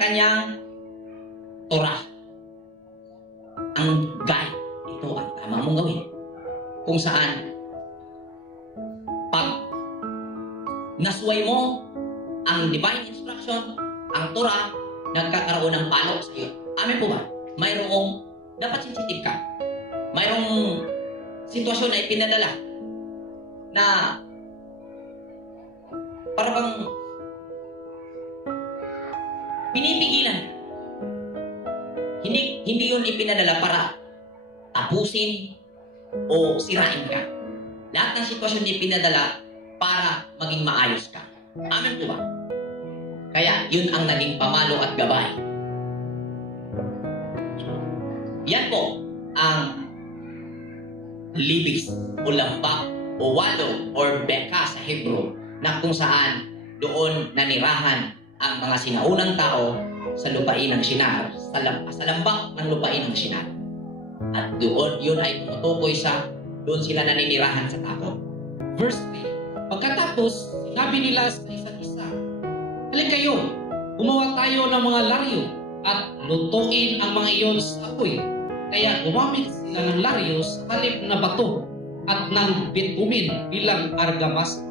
kanya-kanyang Torah. Ang guide, ito ang tama mong gawin. Kung saan, pag nasway mo ang divine instruction, ang Torah, nagkakaroon ng palo sa iyo. Amin po ba? Mayroong, dapat sensitive ka. Mayroong sitwasyon na ipinadala na para bang pinipigilan. Hindi yun ipinadala para tapusin o sirain ka. Lahat ng sitwasyon na ipinadala para maging maayos ka. Amen po ba? Kaya yun ang naging pamalo at gabay. Yan po ang libis o lambak o walo or beka sa Hebrew na kung saan doon nanirahan ang mga sinaunang tao sa lupain ng Shinar, sa lambak ng lupain ng Shinar. At doon, yun ay tumutukoy sa doon sila naninirahan sa takot. Verse 3. Pagkatapos, sinabi nila sa isa't isa, "Halika kayo, gumawa tayo ng mga laryo at lutuin ang mga iyon sa apoy." Kaya gumamit sila ng laryo sa halip na bato at ng bitumen bilang argamas.